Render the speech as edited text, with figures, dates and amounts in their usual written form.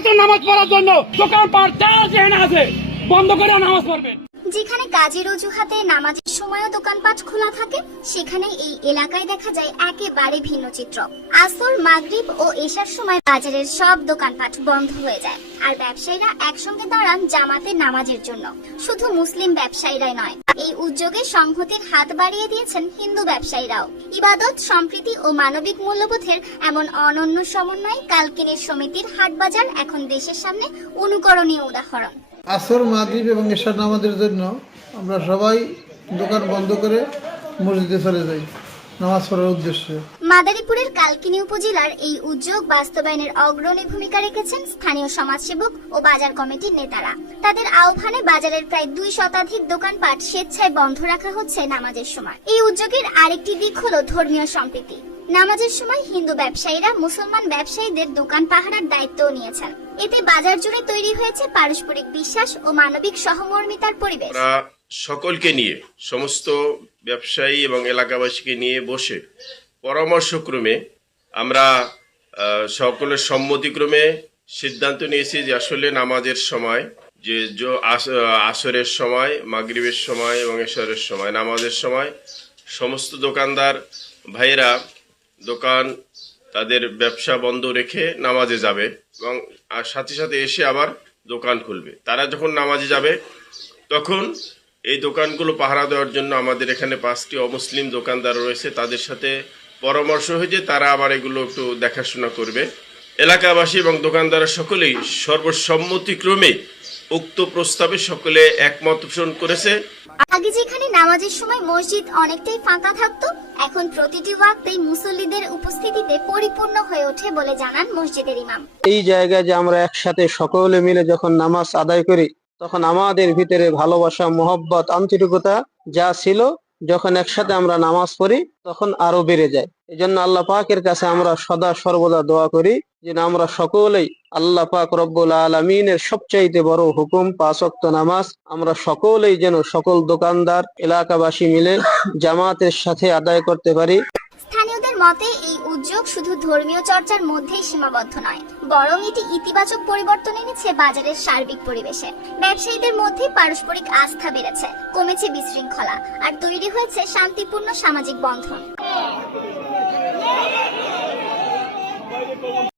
ওয়াক্ত নামাজ পড়ার জন্য দোকানপাট যা যেখানে আছে বন্ধ করে নামাজ পড়বেন। যেখানে কাজের অজুহাতে নামাজের সময়ও দোকানপাট খোলা থাকে, সেখানে এই এলাকায় দেখা যায় একেবারে ভিন্ন চিত্র। আসর, মাগরিব ও এশার সময় বাজারের সব দোকানপাট বন্ধ হয়ে যায়, আর ব্যবসায়ীরা একসঙ্গে দাঁড়ান জামাতে নামাজের জন্য। শুধু মুসলিম ব্যবসায়ীরাই নয়, এই উদ্যোগে সংহতির হাত বাড়িয়ে দিয়েছেন হিন্দু ব্যবসায়ীরাও। ইবাদত, সম্প্রীতি ও মানবিক মূল্যবোধের এমন অনন্য সমন্বয়ে কালকিনির সমিতির হাটবাজার এখন দেশের সামনে অনুকরণীয় উদাহরণ। আসর, মাগরিব এবং এশার নামাজের জন্য আমরা সবাই দোকান বন্ধ করে মসজিদে চলে যাই নামাজ পড়ার উদ্দেশ্যে। মাদারীপুরের কালকিনি উপজেলার এই উদ্যোগ বাস্তবায়নের অগ্রণী ভূমিকা রেখেছেন স্থানীয় সমাজসেবক ও বাজার কমিটির নেতারা। তাদের আহ্বানে বাজারের প্রায় 2 শতাধিক দোকানপাট স্বেচ্ছায় বন্ধ রাখা হচ্ছে নামাজের সময়। এই উদ্যোগের আরেকটি দিক হলো ধর্মীয় সম্প্রীতি। নামাজের সময় হিন্দু ব্যবসায়ীরা মুসলমান ব্যবসায়ীদের দোকান পাহারার দায়িত্বও নিয়েছেন। এতে বাজার জুড়ে তৈরি হয়েছে পারস্পরিক বিশ্বাস ও মানবিক সহমর্মিতার পরিবেশ। সকলকে নিয়ে, সমস্ত ব্যবসায়ী এবং এলাকাবাসীকে নিয়ে বসে পরামর্শক্রমে আমরা সকলের সম্মতিক্রমে সিদ্ধান্ত নিয়েছি যে আসলে নামাজের সময়, যে আসরের সময়, মাগরিবের সময় এবং এশারের সময়, নামাজের সময় সমস্ত দোকানদার ভাইয়েরা দোকান তাদের ব্যবসা বন্ধ রেখে নামাজে যাবে এবং সাথে সাথে এসে আবার দোকান খুলবে। তারা যখন নামাজে যাবে তখন এই দোকানগুলো পাহারা দেওয়ার জন্য আমাদের এখানে 5টি অমুসলিম দোকানদার রয়েছে, তাদের সাথে পরামর্শ হয়েছে তারা আবার এগুলো একটু দেখাশোনা করবে। এলাকাবাসী এবং দোকানদাররা সকলেই সর্বসম্মতিক্রমে উক্ত প্রস্তাবে সকলে একমত পোষণ করেছে। আগে যেখানে নামাজের সময় মসজিদ অনেকটাই ফাঁকা থাকতো, এখন প্রতিটি ওয়াক্তেই মুসল্লিদের উপস্থিতিতে পরিপূর্ণ হয়ে ওঠে বলে জানান মসজিদের ইমাম। এই জায়গায় যে আমরা একসাথে সকলে মিলে যখন নামাজ আদায় করি, তখন আমাদের ভিতরে ভালোবাসা, মোহব্বত, আন্তরিকতা যা ছিল, যখন একসাথে আমরা নামাজ পড়ি তখন আরো বেড়ে যায়। এই জন্য আল্লাহ পাকের কাছে আমরা সদা সর্বদা দোয়া করি যেন আমরা সকলেই আল্লাহ পাক রব্বুল আলামিনের সবচাইতে বড় হুকুম 5 ওয়াক্ত নামাজ আমরা সকলেই যেন সকল দোকানদার এলাকাবাসী মিলে জামাতের সাথে আদায় করতে পারি। স্থানীয়দের মতে এই উদ্যোগ শুধু ধর্মীয় চর্চার মধ্যেই সীমাবদ্ধ নয়, বরং এটি ইতিবাচক পরিবর্তন এনেছে বাজারের সার্বিক পরিবেশে। ব্যবসায়ীদের মধ্যে পারস্পরিক আস্থা বেড়েছে, কমেছে বিশৃঙ্খলা, আর তৈরি হয়েছে শান্তিপূর্ণ সামাজিক বন্ধন।